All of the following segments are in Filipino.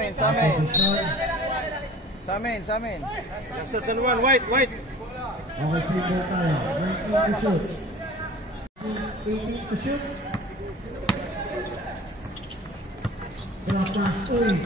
amin. Sa amin. Just the one, white. Okay, single tayo. 19 to shoot. 18 to shoot. Drop pass. Uy.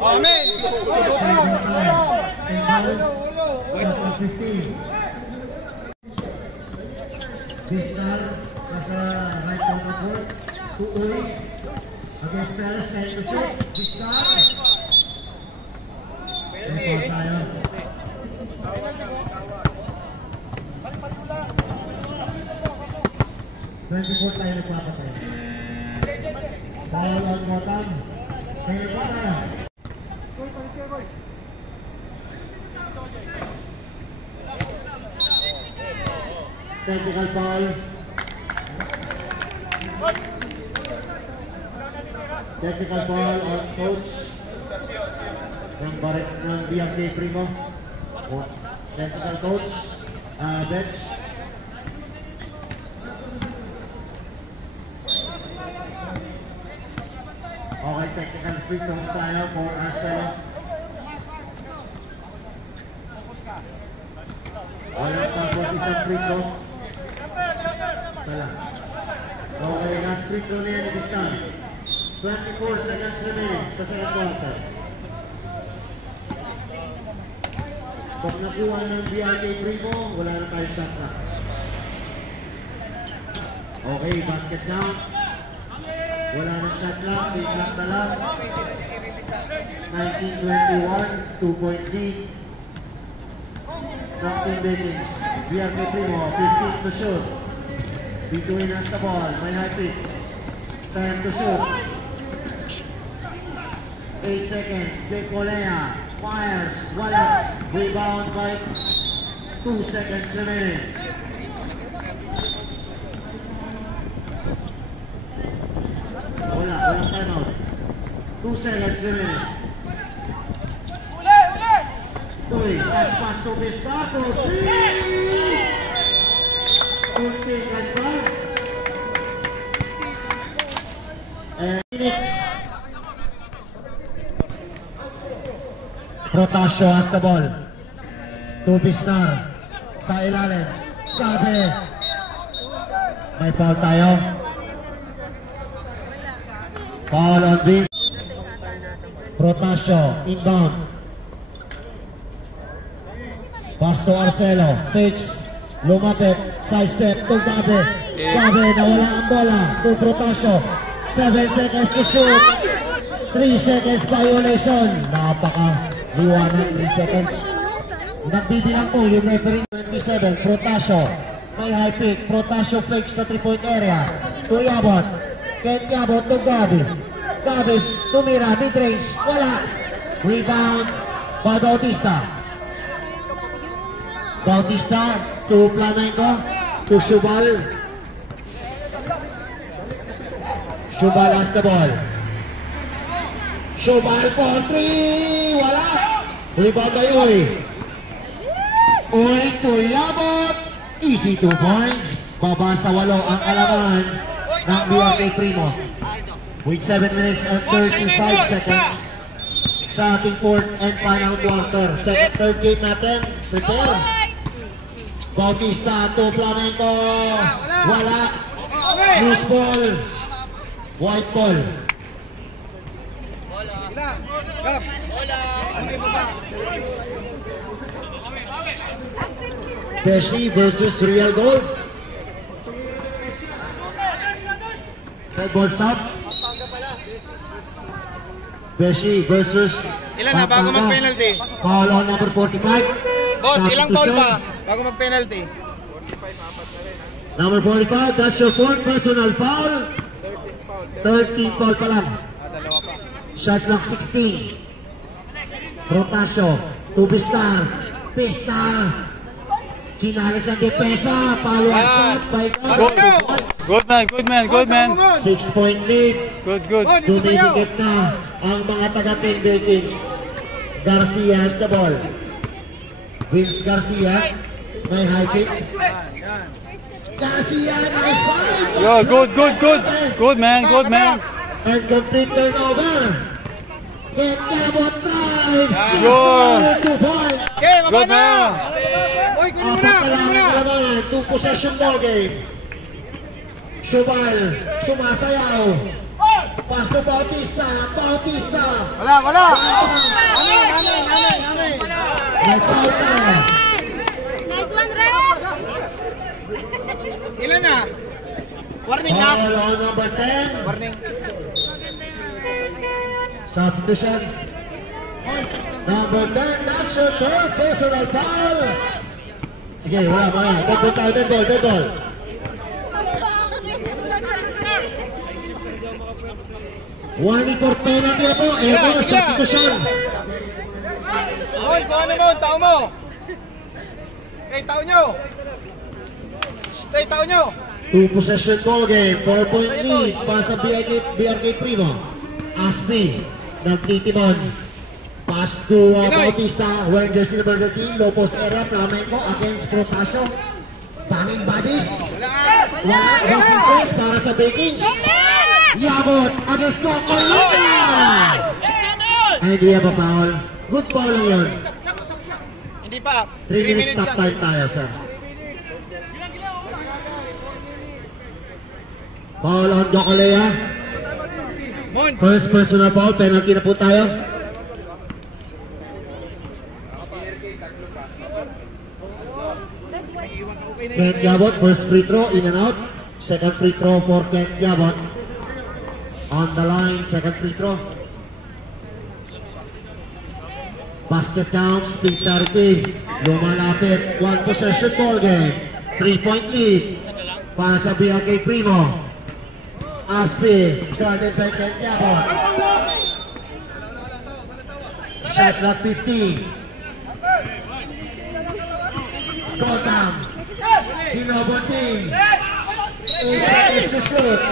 Amin! Nasa 15. Bistar, nasa right on the court. Uy. Against Perez, 10 to shoot. Bistar. Ito tayo. 24 tayo nagpapatay. Foul on Motam. Kaya pa tayo. Technical foul. Technical foul on coach. Ng BMK Primo. Technical coach. Bench. Okay, technical free throws tayo for Arcelo. Walang tapos isang free throw. Salah. Okay, last free throw na yan ni Bistar. 24 seconds remaining sa second quarter. Pag nakuha ng BRK Primo, wala na tayo shot clock. Okay, basket count. Wala nang shot clock, big clock na lang. 19-21, 2-point lead. Knocked-in Vikings. BRK Primo, 15 to shoot. Between has the ball, may high pick. 10 to shoot. 8 seconds, Jake Olea fires, wala. Rebound by 2 seconds remaining. Walang timeout. 2 seconds remaining. Uy, catch pass to Bistar. Kuntingan pa. Protasio has the ball. To Bistar. Sa ilalim. Sabi. May foul tayo. Foul on this. Protasio. Inbound. Pass to Arcelo. Fakes. Lumapit. Side step. To Gabi. Gabi. Nawala ang bola. To Protasio. 7 seconds to shoot. 3 seconds violation. Napaka-liwanag. 3 seconds. Nagbibilang po yung referee. 27. Protasio. May high pick. Protasio fakes sa 3-point area. To Yabot. Ken Yabot to Gabi. Gabi tumira. Mid-range. Wala. Rebound by Bautista. Bautista to Flamengo. To Shubal. Shubal has the ball. Shubal for 3. Wala. Rebound by Uy. Uy to Yabot. Easy 2 points. Baba sa 8 ang kalaban ng BRK Primo. With 7 minutes and 35 seconds sa ating 4th and final quarter. Second, third game natin. Prepare. Bautista to Flamengo. Wala. Loose ball. White ball. Beshi versus Real Gold. Red ball stop. Beshi versus Ilan na bago mag-penalty? Foul on number 45. Boss, ilang foul pa bago mag-penalty? Number 45, that's your 4th personal foul. 13 foul pa lang. Shot clock 16. Protasio to Bistar. Bistar. Chinalis ang depensa. Follow up shot by Good man. 6-point lead. Good. Dumidikit na ang mga taga-Team Vikings. Garcia has the ball. Vince Garcia. May high kick. Garcia, nice ball. Yo, good man. And complete turnover. Kenyabot drive. Good. 2 points. Okay, baba Good, na. man. Uy, kunin mo Apat na, na kunin lang mo na. ang kalamangan. 2 possession ball game. Shubal, sumasayaw. Pass to Bautista. Bautista. Wala, wala. Amin. May foul na. Nice one, Rep! Ilan na? Warning na. Foul on number 10. Warning. Substitution. Number 10, that's your third personal foul. Sige, wala. Dead ball. Warning for penalty na po. Ito na substitution. Mon, kung ano mo, tao mo. Okay, tao nyo. Stay, tao nyo. 2 possession ball game. 4-point lead. Para sa BRK Primo. Aspi. Nagtitimon. Pass to Bautista. Wearing jersey number 13. Low post area. Flamenco against Protasio. Banging bodies. Wala. Rocking press para sa Vikings. Yabot against Kokolina. Ay, hindi ba foul? Good foul lang yun. Hindi pa. 3 minutes stop time tayo, sir. Foul on Kokolina. Mon. First personal foul, penalty na po tayo. Kent Yabot, first free throw, in and out. Second free throw for Kent Yabot. On the line, second free throw. Basket counts, speed charity. Lumalapit, 1 possession ball game. 3-point lead. Para sa BRK Primo. Aspi, started by Kent Yabot. Shot clock 50. Gotham. Hinobotin. 8 seconds to shoot.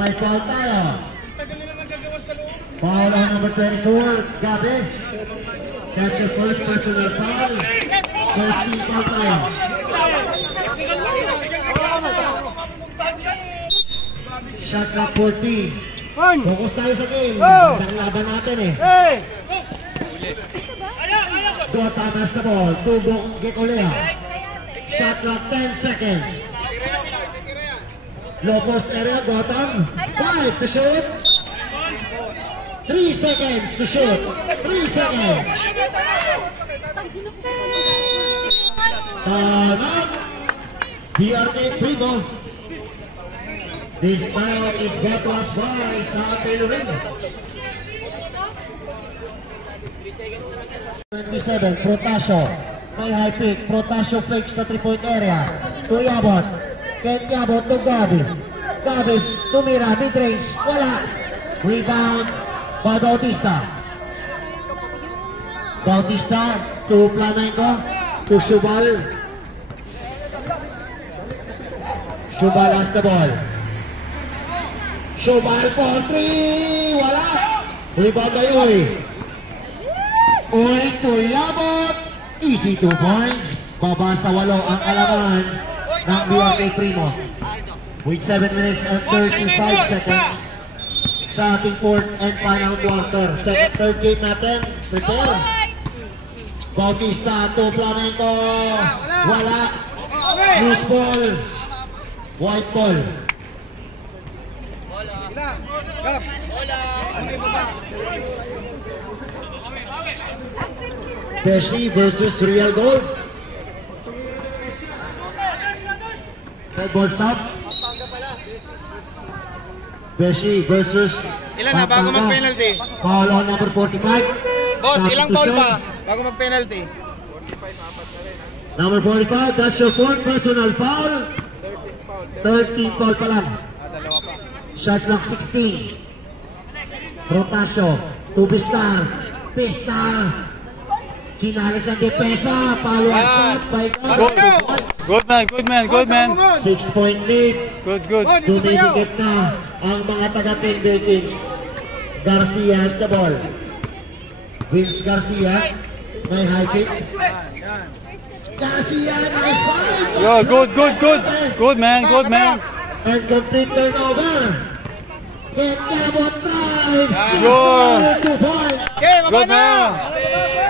May foul tayo. Foul on number 24, Gabi. That's your first personal foul. First team foul tayo. Shot clock 40. Focus tayo sa game. Ang laban natin eh. Gotham has the ball. Tubok Gekolea. Shot clock 10 seconds. Low post area, Gotham. 5 to shoot. 3 seconds to shoot. 3 seconds. Tanag. BRK Primo. This time is brought to us by sa tailoring. 27, Protasio. May high pick. Protasio fakes sa 3-point area. To Yabot. Kent Yabot to Gabi. Gabi tumira, mid-range. Wala. Rebound by Bautista. Bautista to Flamenco. To Shubal. Shubal has the ball. Shubal for 3. Wala. Rebound by Uy. Uy to Yabot. Easy 2 points. Baba sa 8 ang kalaman ng BRK Primo. With 7 minutes and 35 seconds sa ating fourth and final quarter. Second, third game natin. Prepare. Bautista to Flamenco. Wala. Loose ball. White ball. Gab. Beshi versus Real Gold. Red ball stop. Beshi versus Ilan na bago mag-penalty? Foul on number 45. Boss, ilang foul Substitution. pa bago mag-penalty? Number 45, that's your fourth personal foul. 13 foul pa lang. Shot clock 16. Protasio, to Bistar. Bistar. Sinalis ang depensa. Follow-up shot by Good man. 6-point lead. Good. Dumidikit na ang mga taga-10 Vikings. Garcia has the ball. Vince Garcia. May high kick. Garcia, nice fight! Yo, good man. And complete turnover. Kent Yabot drive. Good. 2 points. Okay, baba Good na! man.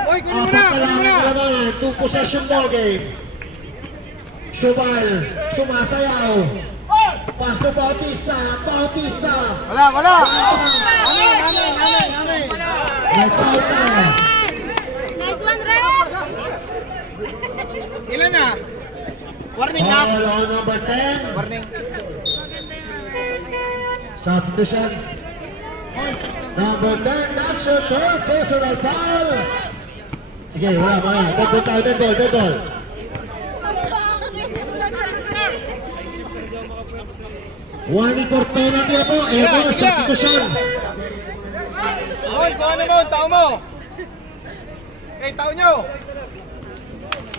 Uy, kunin mo na! Apat na Kunin lang mo na! ang kalamangan. 2 possession ball game. Shubal, sumasayaw. Pass to Bautista. Bautista. Wala, wala! Amin! May foul tayo. Nice one, Ray. Ilan na? Warning lang! Foul on number 10. Warning. Substitution. Number 10, that's your third personal foul. Sige, wala. Dead ball tayo, dead ball. Warning for penalty na po. Ito na substitution. Mon, kung ano mo, tao mo! Okay, tao nyo!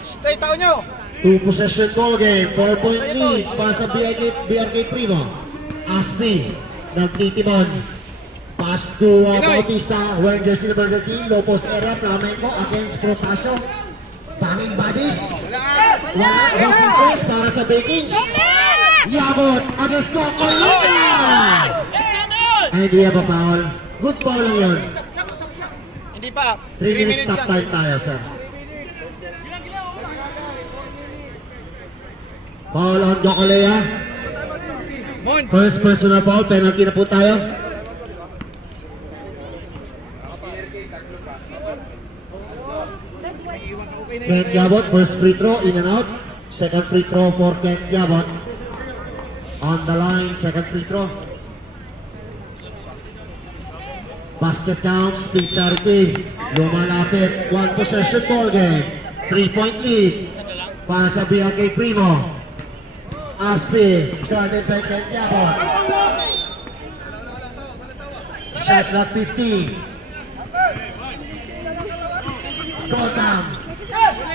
Stay, tao nyo! 2 possession ball game. 4-point lead para sa BRK Primo. Aspi, nagtitimon. Pass to Bautista. Wearing jersey number 13. Low post area. Flamenco against Protasio. Banging bodies. Wala. Walking cross para sa Vikings. Yabot against Kokolina. Ay, hindi ba foul? Good foul lang yun. Hindi pa. 3 minutes stop time tayo, sir. Foul on Jocolea. Mon! First personal foul, penalty na po tayo. Kent Yabot, first free throw, in and out. Second free throw for Kent Yabot. On the line, second free throw. Basket counts, Pizzarti. Lumalapit, 1 possession ball game. 3-point lead para sa BRK Primo. Aspi, started by Kent Yabot. Shot clock 50. Gotham.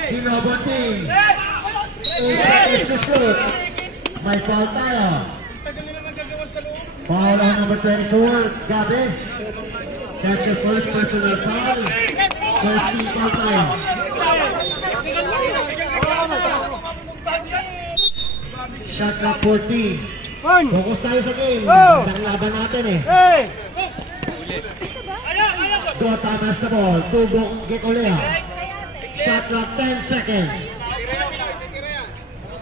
Hinobotin. 8 seconds to shoot. May foul tayo. Foul on number 24, Gabi. That's your first personal foul. First team foul tayo. Shot clock 40. Focus tayo sa game. Ang laban natin eh. Gotham has the ball. Tubok Gekolea. Shot clock 10 seconds.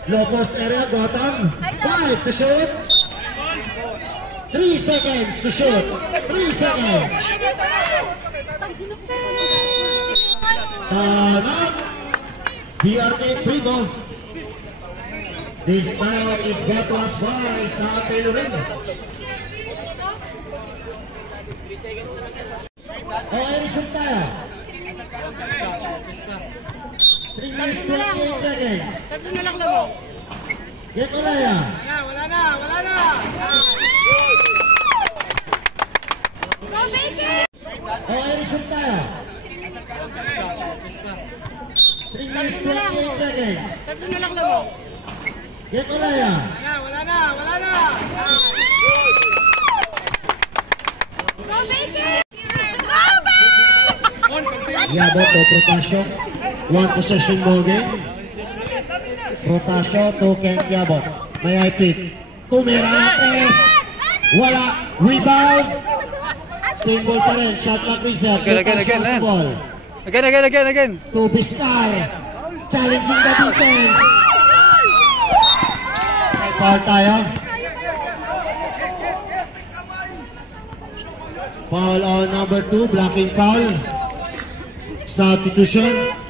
Low post area, Gotham. 5 to shoot. 3 seconds to shoot. 3 seconds. Tanag. BRK Primo. This time is brought to us by sa Tailoring. Erison tayo. 3 minutes 28 seconds. Gekolea. Wala na! Go, Baker. Erison tayo. 3 minutes 28 seconds. Gekolea. Wala na! Go, Baker. Mon, continue! Yabot to Protasio. 1 possession ball game. Protasio to Kent Yabot. May I pick. Tumirante. Wala. Rebound. Single pa rin. Shot clock reset. Again, man. Ball. Again. To Bistar. Challenging the defense. Foul tayo. Foul on number 2. Blocking foul. Substitution.